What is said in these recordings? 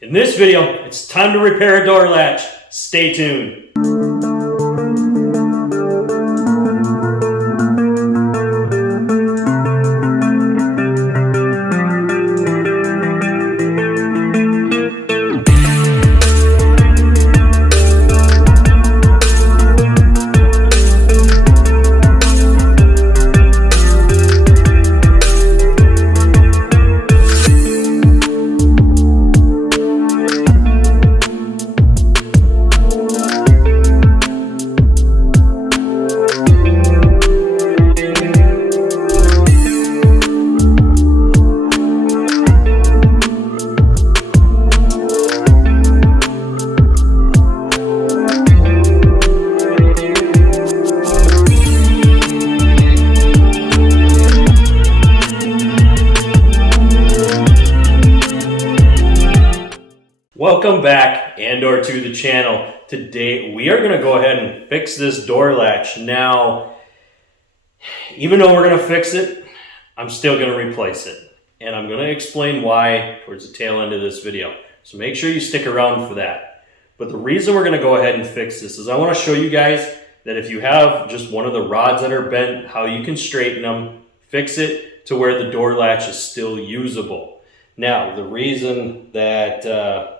In this video, it's time to repair a door latch. Stay tuned. Welcome back and/or to the channel. Today we are going to go ahead and fix this door latch. Now, even though we're going to fix it, I'm still going to replace it. And I'm going to explain why towards the tail end of this video. So make sure you stick around for that. But the reason we're going to go ahead and fix this is I want to show you guys that if you have just one of the rods that are bent, how you can straighten them, fix it to where the door latch is still usable. Now, the reason that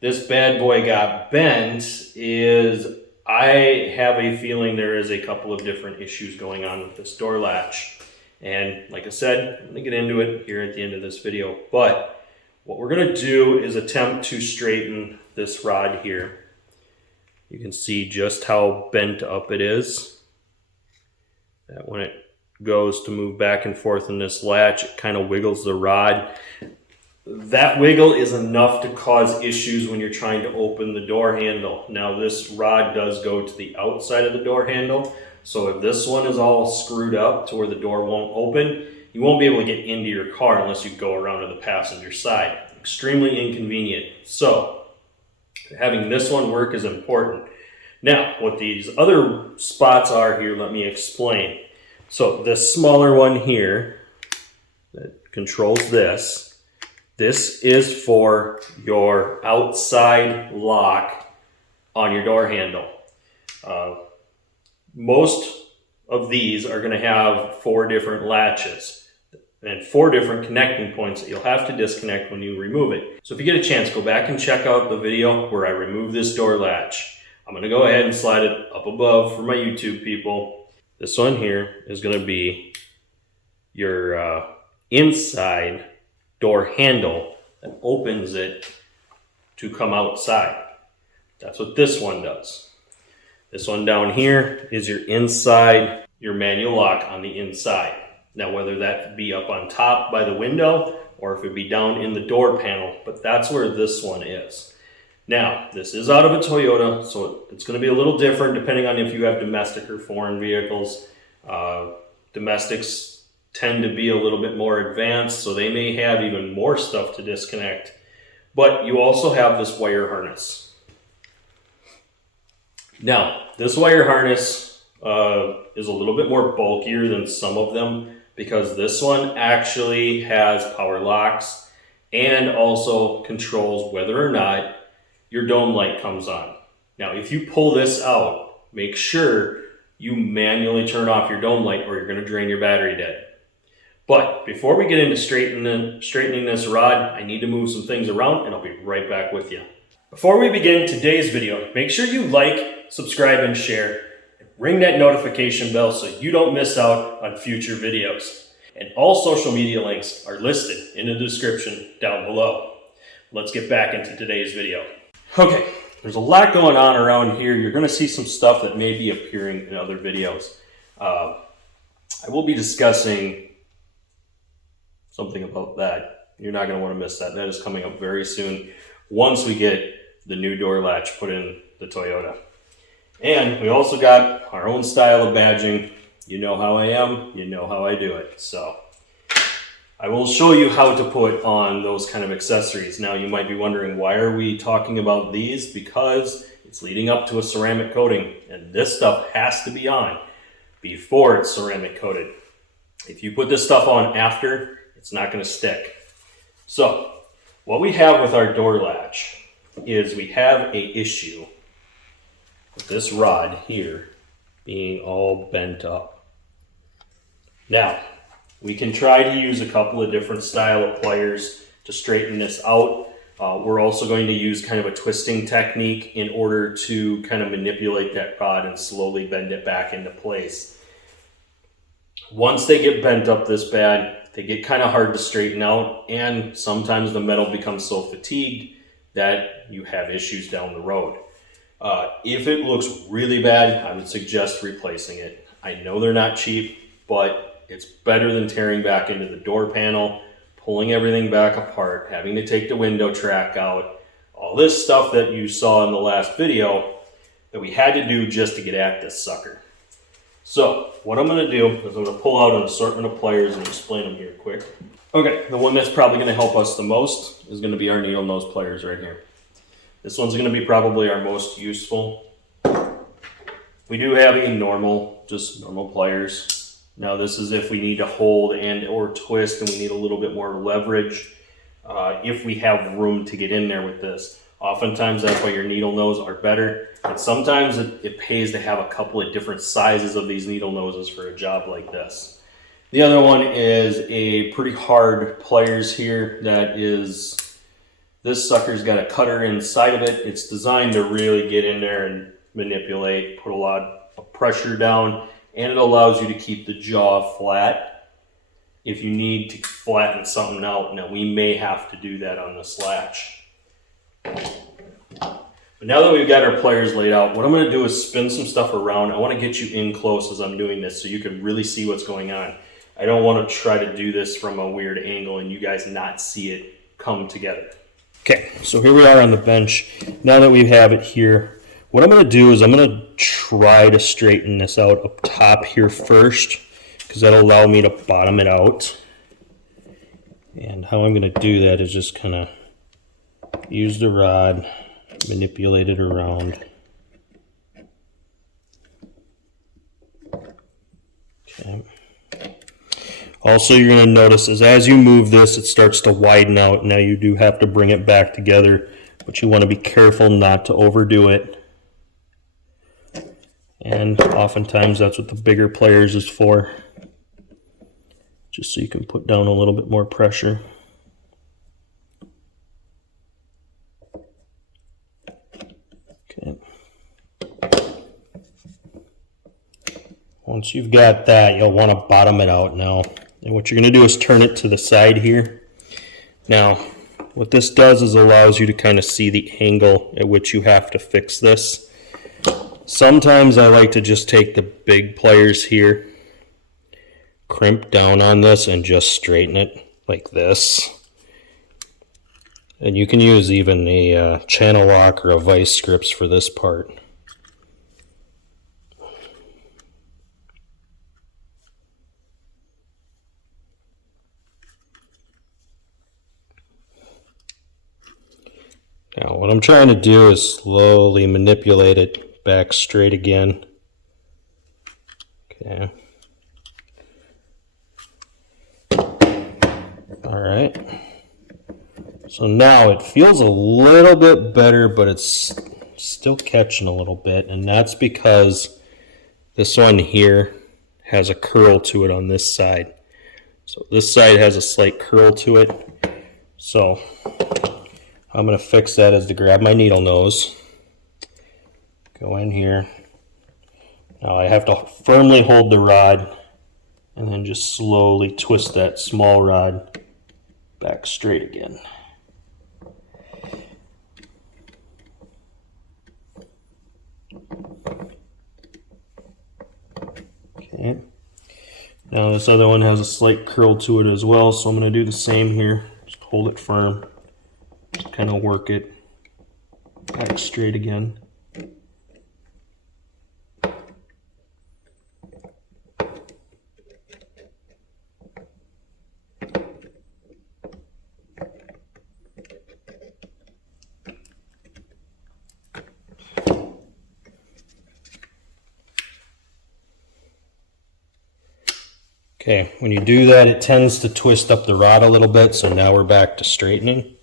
this bad boy got bent is I have a feeling there is a couple of different issues going on with this door latch. And like I said, I'm going to get into it here at the end of this video. But what we're going to do is attempt to straighten this rod here. You can see just how bent up it is. That when it goes to move back and forth in this latch, it kind of wiggles the rod. That wiggle is enough to cause issues when you're trying to open the door handle. Now this rod does go to the outside of the door handle, so if this one is all screwed up to where the door won't open, you won't be able to get into your car unless you go around to the passenger side. Extremely inconvenient. So having this one work is important. Now what these other spots are here, let me explain. So this smaller one here that controls this is for your outside lock on your door handle. Most of these are going to have 4 different latches and 4 different connecting points that you'll have to disconnect when you remove it. So if you get a chance, go back and check out the video where I remove this door latch. I'm going to go ahead and slide it up above for my YouTube people. This one here is going to be your inside door handle that opens it to come outside. That's what this one does. This one down here is your inside, your manual lock on the inside. Now whether that be up on top by the window or if it be down in the door panel, but that's where this one is. Now this is out of a Toyota, so it's going to be a little different depending on if you have domestic or foreign vehicles. Domestics tend to be a little bit more advanced, so they may have even more stuff to disconnect. But you also have this wire harness. Now, this wire harness is a little bit more bulkier than some of them because this one actually has power locks and also controls whether or not your dome light comes on. Now, if you pull this out, make sure you manually turn off your dome light or you're going to drain your battery dead. But before we get into straightening this rod, I need to move some things around and I'll be right back with you. Before we begin today's video, make sure you like, subscribe, and share. And ring that notification bell so you don't miss out on future videos. And all social media links are listed in the description down below. Let's get back into today's video. Okay, there's a lot going on around here. You're going to see some stuff that may be appearing in other videos. I will be discussing something about that. You're not going to want to miss that. That is coming up very soon once we get the new door latch put in the Toyota. And we also got our own style of badging. You know how I am, you know how I do it. So I will show you how to put on those kind of accessories. Now you might be wondering, why are we talking about these? Because it's leading up to a ceramic coating and this stuff has to be on before it's ceramic coated. If you put this stuff on after, it's not going to stick. So What we have with our door latch is we have an issue with this rod here being all bent up. Now, we can try to use a couple of different style of pliers to straighten this out. We're also going to use kind of a twisting technique in order to kind of manipulate that rod and slowly bend it back into place. Once they get bent up this bad, they get kind of hard to straighten out, and sometimes the metal becomes so fatigued that you have issues down the road. If it looks really bad, I would suggest replacing it. I know they're not cheap, but it's better than tearing back into the door panel, pulling everything back apart, having to take the window track out, all this stuff that you saw in the last video that we had to do just to get at this sucker. So what I'm going to do is I'm going to pull out an assortment of pliers and explain them here quick. Okay, the one that's probably going to help us the most is going to be our needle nose pliers right here. This one's going to be probably our most useful. We do have a normal pliers. Now this is if we need to hold and or twist and we need a little bit more leverage, if we have room to get in there with this. Oftentimes that's why your needle nose are better, and sometimes it pays to have a couple of different sizes of these needle noses for a job like this. The other one is a pretty hard pliers here. This sucker's got a cutter inside of it. It's designed to really get in there and manipulate, put a lot of pressure down, and it allows you to keep the jaw flat if you need to flatten something out. Now we may have to do that on this latch. But now that we've got our pliers laid out, what I'm going to do is spin some stuff around. I want to get you in close as I'm doing this so you can really see what's going on. I don't want to try to do this from a weird angle and you guys not see it come together. Okay, so here we are on the bench. Now that we have it here, what I'm going to do is I'm going to try to straighten this out up top here first, because that'll allow me to bottom it out. And how I'm going to do that is just kind of use the rod, manipulate it around. Okay. Also, you're going to notice is as you move this, it starts to widen out. Now you do have to bring it back together, but you want to be careful not to overdo it. And oftentimes that's what the bigger pliers is for, just so you can put down a little bit more pressure. Okay. Once you've got that, you'll want to bottom it out now. And what you're going to do is turn it to the side here. Now, what this does is allows you to kind of see the angle at which you have to fix this. Sometimes I like to just take the big pliers here, crimp down on this, and just straighten it like this. And you can use even a channel lock or a vice grips for this part. Now what I'm trying to do is slowly manipulate it back straight again. Okay. Alright. So now it feels a little bit better, but it's still catching a little bit, and that's because this one here has a curl to it on this side. So this side has a slight curl to it. So I'm going to fix that is to grab my needle nose, go in here. Now I have to firmly hold the rod and then just slowly twist that small rod back straight again. Okay. Now this other one has a slight curl to it as well, so I'm going to do the same here. Just hold it firm. Just kind of work it back straight again. Okay, when you do that, it tends to twist up the rod a little bit, so now we're back to straightening.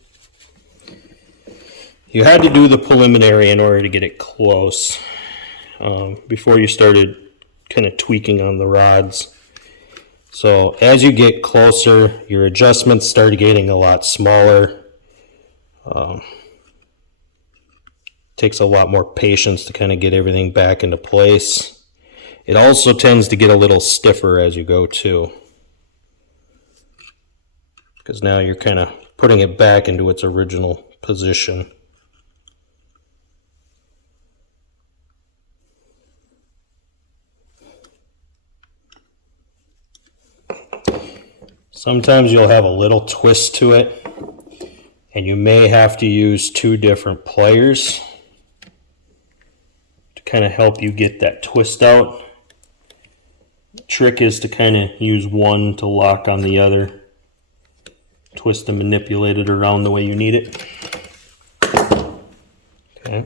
you had to do the preliminary in order to get it close before you started kind of tweaking on the rods. So as you get closer, your adjustments start getting a lot smaller. Takes a lot more patience to kind of get everything back into place. It also tends to get a little stiffer as you go too, because now you're kind of putting it back into its original position. Sometimes you'll have a little twist to it, and you may have to use 2 different pliers to kind of help you get that twist out. The trick is to kind of use one to lock on the other. Twist and manipulate it around the way you need it. Okay.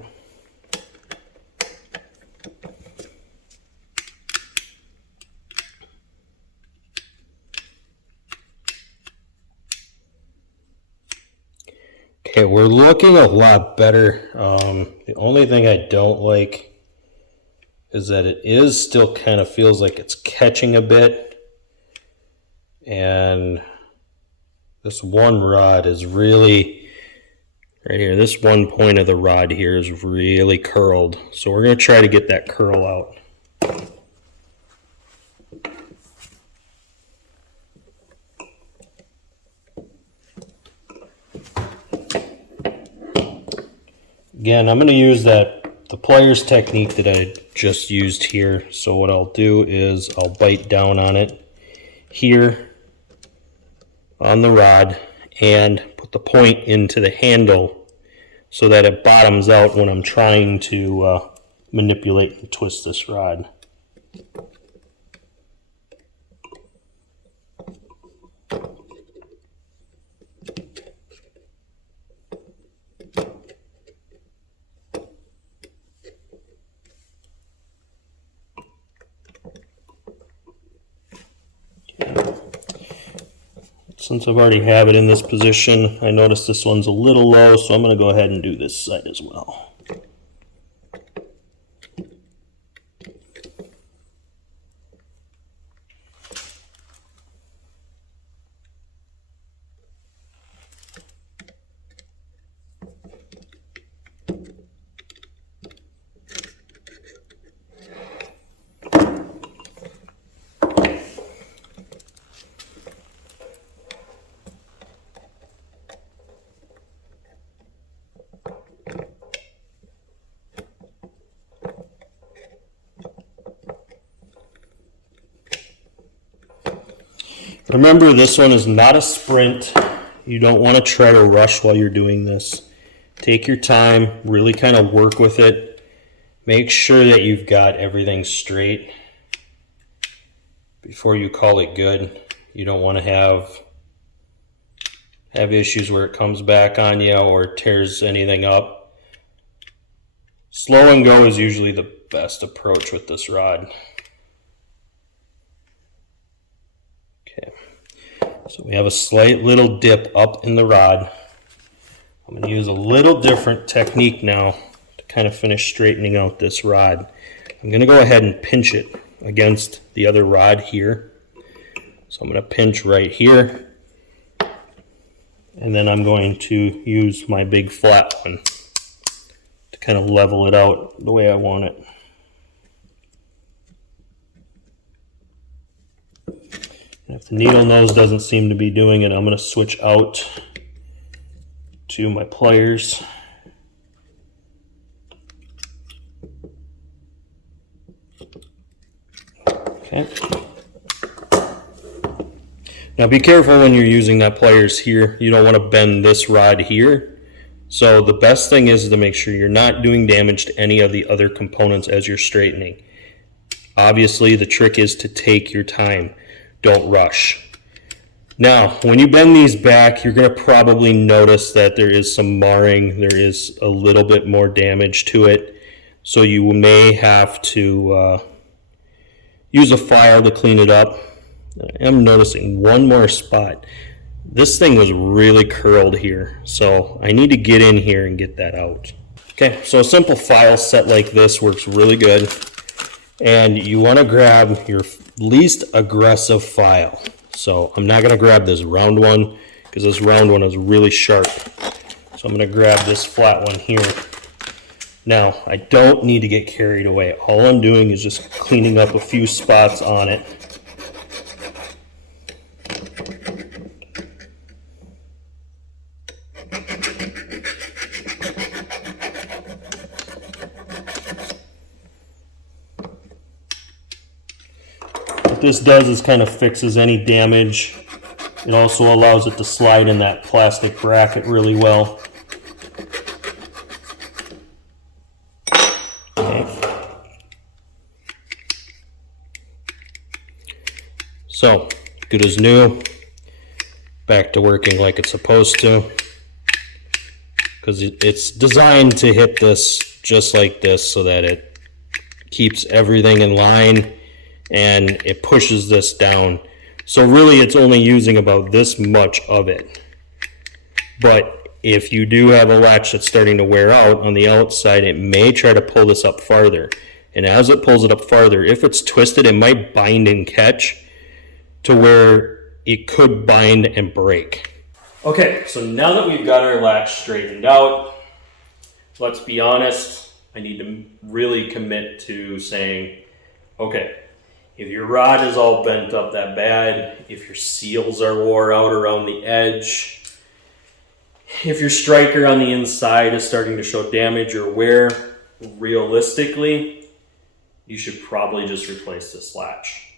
Okay, we're looking a lot better. The only thing I don't like is that it is still kind of feels like it's catching a bit. And this one rod is really, right here, this one point of the rod here is really curled. So we're going to try to get that curl out. Again, I'm going to use the pliers technique that I just used here. So what I'll do is I'll bite down on it here on the rod and put the point into the handle so that it bottoms out when I'm trying to manipulate and twist this rod. Since I've already have it in this position, I notice this one's a little low, so I'm going to go ahead and do this side as well. Remember, this one is not a sprint. You don't want to try to rush while you're doing this. Take your time, really kind of work with it. Make sure that you've got everything straight before you call it good. You don't want to have issues where it comes back on you or tears anything up. Slow and go is usually the best approach with this rod. Okay, so we have a slight little dip up in the rod. I'm going to use a little different technique now to kind of finish straightening out this rod. I'm going to go ahead and pinch it against the other rod here. So I'm going to pinch right here, and then I'm going to use my big flat one to kind of level it out the way I want it. And if the needle nose doesn't seem to be doing it, I'm going to switch out to my pliers. Okay. Now be careful when you're using that pliers here. You don't want to bend this rod here. So the best thing is to make sure you're not doing damage to any of the other components as you're straightening. Obviously, the trick is to take your time. Don't rush. Now, when you bend these back, you're going to probably notice that there is some marring. There is a little bit more damage to it. So you may have to use a file to clean it up. I'm noticing one more spot. this thing was really curled here, so I need to get in here and get that out. Okay, so a simple file set like this works really good, and you want to grab your least aggressive file. So I'm not going to grab this round one because this round one is really sharp. So I'm going to grab this flat one here. Now, I don't need to get carried away. All I'm doing is just cleaning up a few spots on it. What this does is kind of fixes any damage. It also allows it to slide in that plastic bracket really well. Okay. So, good as new. Back to working like it's supposed to. Because it's designed to hit this just like this so that it keeps everything in line and it pushes this down. So really it's only using about this much of it. But if you do have a latch that's starting to wear out on the outside, it may try to pull this up farther. And as it pulls it up farther, if it's twisted, it might bind and catch to where it could bind and break. Okay, so now that we've got our latch straightened out, let's be honest, I need to really commit to saying, okay, if your rod is all bent up that bad, if your seals are wore out around the edge, if your striker on the inside is starting to show damage or wear, realistically, you should probably just replace this latch.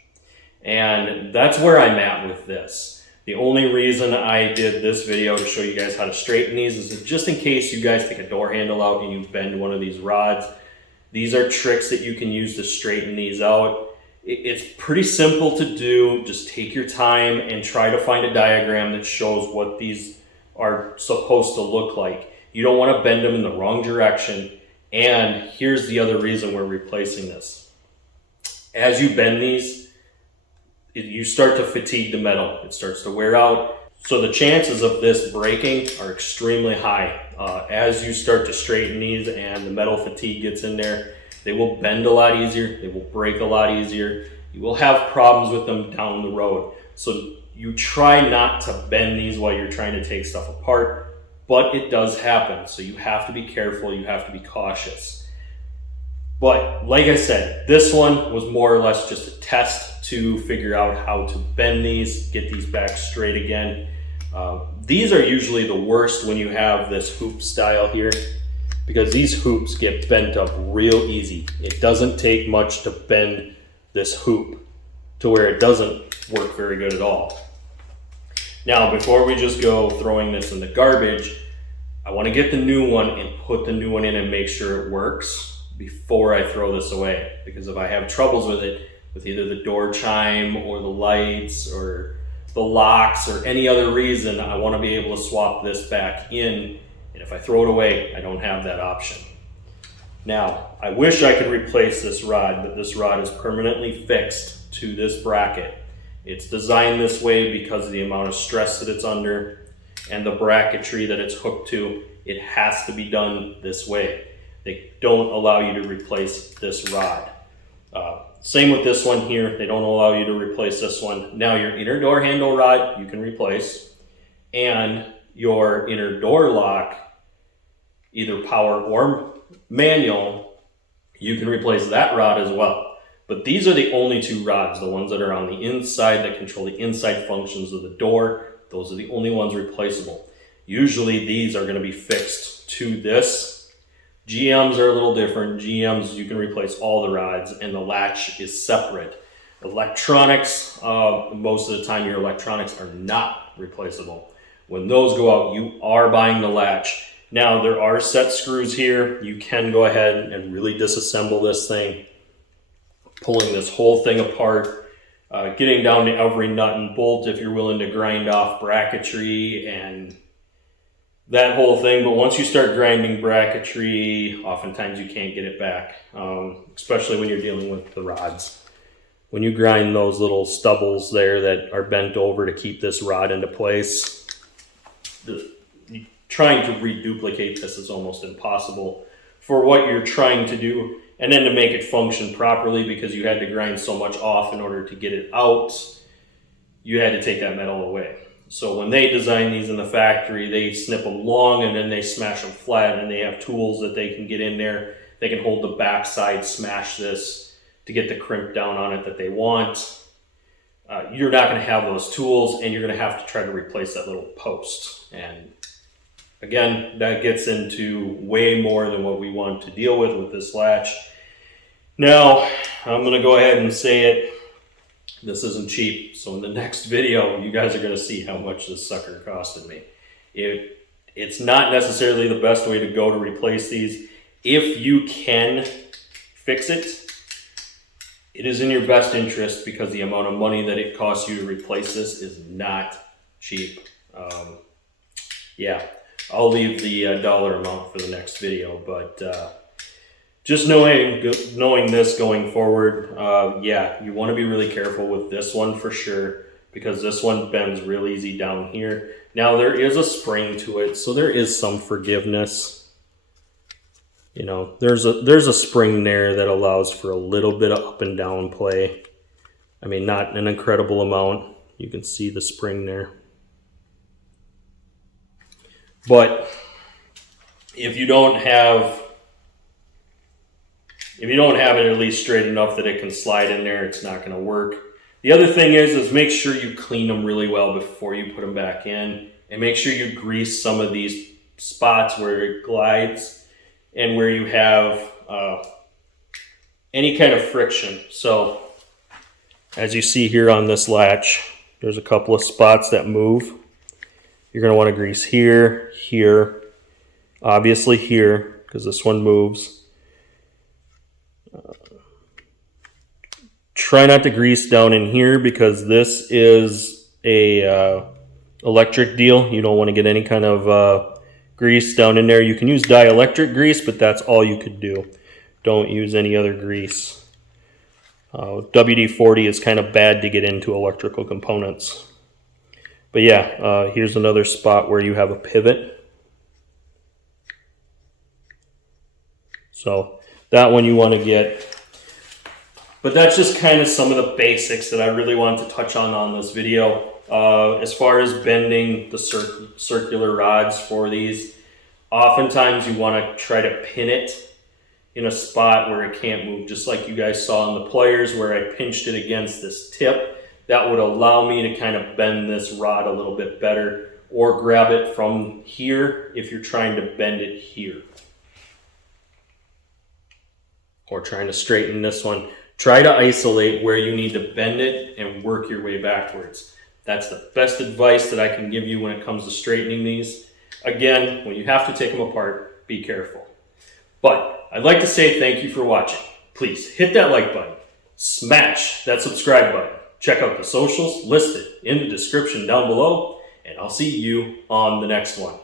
And that's where I'm at with this. The only reason I did this video to show you guys how to straighten these is just in case you guys take a door handle out and you bend one of these rods. These are tricks that you can use to straighten these out. It's pretty simple to do. Just take your time and try to find a diagram that shows what these are supposed to look like. You don't want to bend them in the wrong direction. And here's the other reason we're replacing this. As you bend these, you start to fatigue the metal. It starts to wear out. So the chances of this breaking are extremely high. As you start to straighten these and the metal fatigue gets in there, they will bend a lot easier. They will break a lot easier. You will have problems with them down the road. So you try not to bend these while you're trying to take stuff apart, but it does happen. So you have to be careful. You have to be cautious. But like I said, this one was more or less just a test to figure out how to bend these, get these back straight again. These are usually the worst when you have this hoop style here, because these hoops get bent up real easy. It doesn't take much to bend this hoop to where it doesn't work very good at all. Now, before we just go throwing this in the garbage, I want to get the new one and put the new one in and make sure it works before I throw this away. Because if I have troubles with it, with either the door chime or the lights or the locks or any other reason, I want to be able to swap this back in. And if I throw it away, I don't have that option. Now, I wish I could replace this rod, but this rod is permanently fixed to this bracket. It's designed this way because of the amount of stress that it's under and the bracketry that it's hooked to. It has to be done this way. They don't allow you to replace this rod. Same with this one here. They don't allow you to replace this one. Now your inner door handle rod you can replace, and your inner door lock, either power or manual, you can replace that rod as well. But these are the only two rods, the ones that are on the inside that control the inside functions of the door. Those are the only ones replaceable. Usually these are going to be fixed to this. GMs are a little different. GMs, you can replace all the rods and the latch is separate. Electronics, most of the time your electronics are not replaceable. When those go out, you are buying the latch. Now there are set screws here. You can go ahead and really disassemble this thing, pulling this whole thing apart, getting down to every nut and bolt if you're willing to grind off bracketry and that whole thing. But once you start grinding bracketry, oftentimes you can't get it back, especially when you're dealing with the rods. When you grind those little stubbles there that are bent over to keep this rod into place, trying to reduplicate this is almost impossible for what you're trying to do. And then to make it function properly, because you had to grind so much off in order to get it out, you had to take that metal away. So when they design these in the factory, they snip them long and then they smash them flat, and they have tools that they can get in there. They can hold the backside, smash this to get the crimp down on it that they want. You're not going to have those tools, and you're going to have to try to replace that little post. And again, that gets into way more than what we want to deal with this latch. Now, I'm going to go ahead and say it. This isn't cheap. So in the next video, you guys are going to see how much this sucker costed me. It's not necessarily the best way to go to replace these. If you can fix it, it is in your best interest, because the amount of money that it costs you to replace this is not cheap. Yeah, I'll leave the dollar amount for the next video, but just knowing this going forward, yeah, you want to be really careful with this one for sure, because this one bends real easy down here. Now there is a spring to it, so there is some forgiveness. You know, there's a spring there that allows for a little bit of up and down play. I mean, not an incredible amount. You can see the spring there. But if you don't have it at least straight enough that it can slide in there, it's not going to work. The other thing is make sure you clean them really well before you put them back in, and make sure you grease some of these spots where it glides and where you have any kind of friction. So as you see here on this latch, there's a couple of spots that move. You're going to want to grease here, here, obviously here, because this one moves. Try not to grease down in here, because this is a electric deal. You don't want to get any kind of grease down in there. You can use dielectric grease, but that's all you could do. Don't use any other grease. WD-40 is kind of bad to get into electrical components. But yeah, here's another spot where you have a pivot. So that one you want to get. But that's just kind of some of the basics that I really wanted to touch on this video. As far as bending the circular rods for these, oftentimes you want to try to pin it in a spot where it can't move, just like you guys saw in the pliers where I pinched it against this tip. That would allow me to kind of bend this rod a little bit better, or grab it from here if you're trying to bend it here, or trying to straighten this one. Try to isolate where you need to bend it and work your way backwards. That's the best advice that I can give you when it comes to straightening these. Again, when you have to take them apart, be careful. But I'd like to say thank you for watching. Please hit that like button, smash that subscribe button, check out the socials listed in the description down below, and I'll see you on the next one.